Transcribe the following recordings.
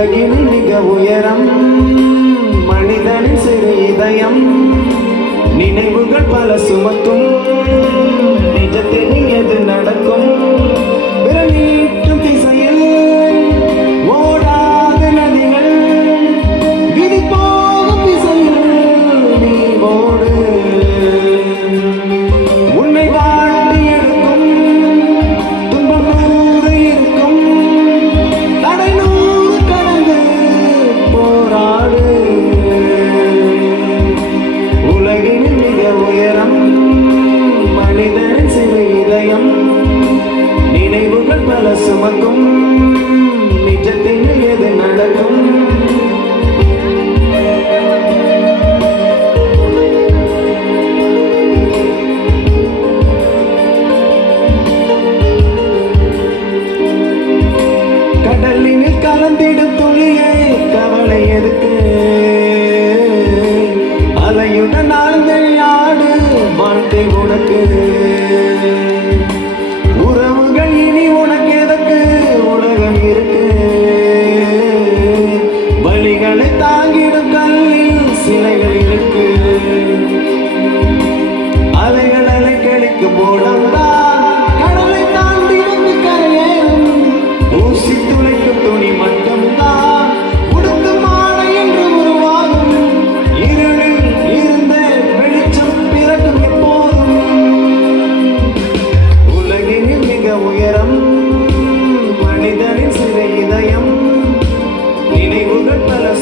உலகில் மிக உயரம் மனிதனின் சிறு இதயம். நினைவுகள் பல சுமக்கும் நிலையம். நினைவுகள் பல சுமக்கும். நிஜத்தில் எது நடக்கும்? கடலினில் கலந்திடும் துளியே கவலை எதுக்கு? அலையுடன் வாழ்க்கை உனக்கு.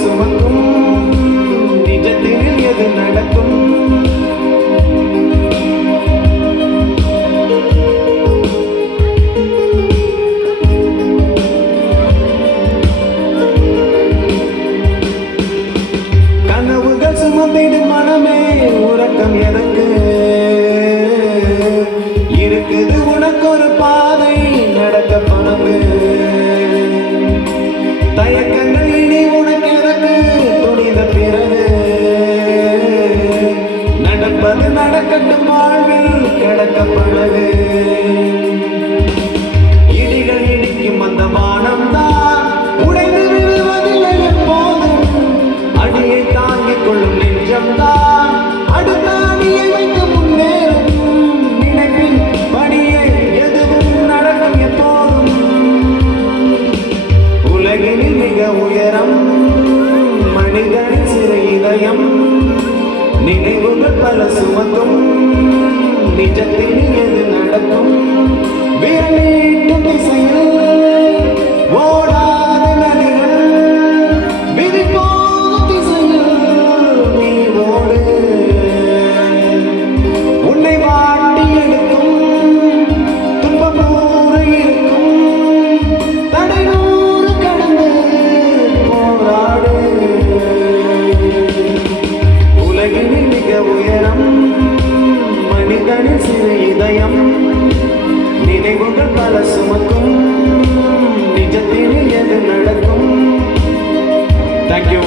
சுமக்கும். நிஜத்தில் எது நடக்கும்? கனவுகள் சுமந்திடும் மனமே உறக்கம் எனக்கு. இருக்குது உனக்கு ஒரு பாதை நடப்பது நடக்கட்டும் வாழ்வில் கிடக்க இடிகள் இடிக்கும் அந்த வானம் தான் உடைந்து விழுவதில்லை எப்போதும். அடியை தாங்கிக் கொள்ளும் நெஞ்சம் தான் அடுத்த அடியை வைத்து முன்னேறும். நினைப்பின் படியை எதுவும் நடக்கும் எப்போதும். உலகில் மிக உயரம். மனிதனின் சிறு இதயம். நினைவுகள் பல சுமக்கும். நிஜத்தில் உலகின் மிக உயரம் மனிதனின் சிறு இதயம். நினைவுகள் பல சுமக்கும் நிஜத்தில் எது நடக்கும்? தேங்க்யூ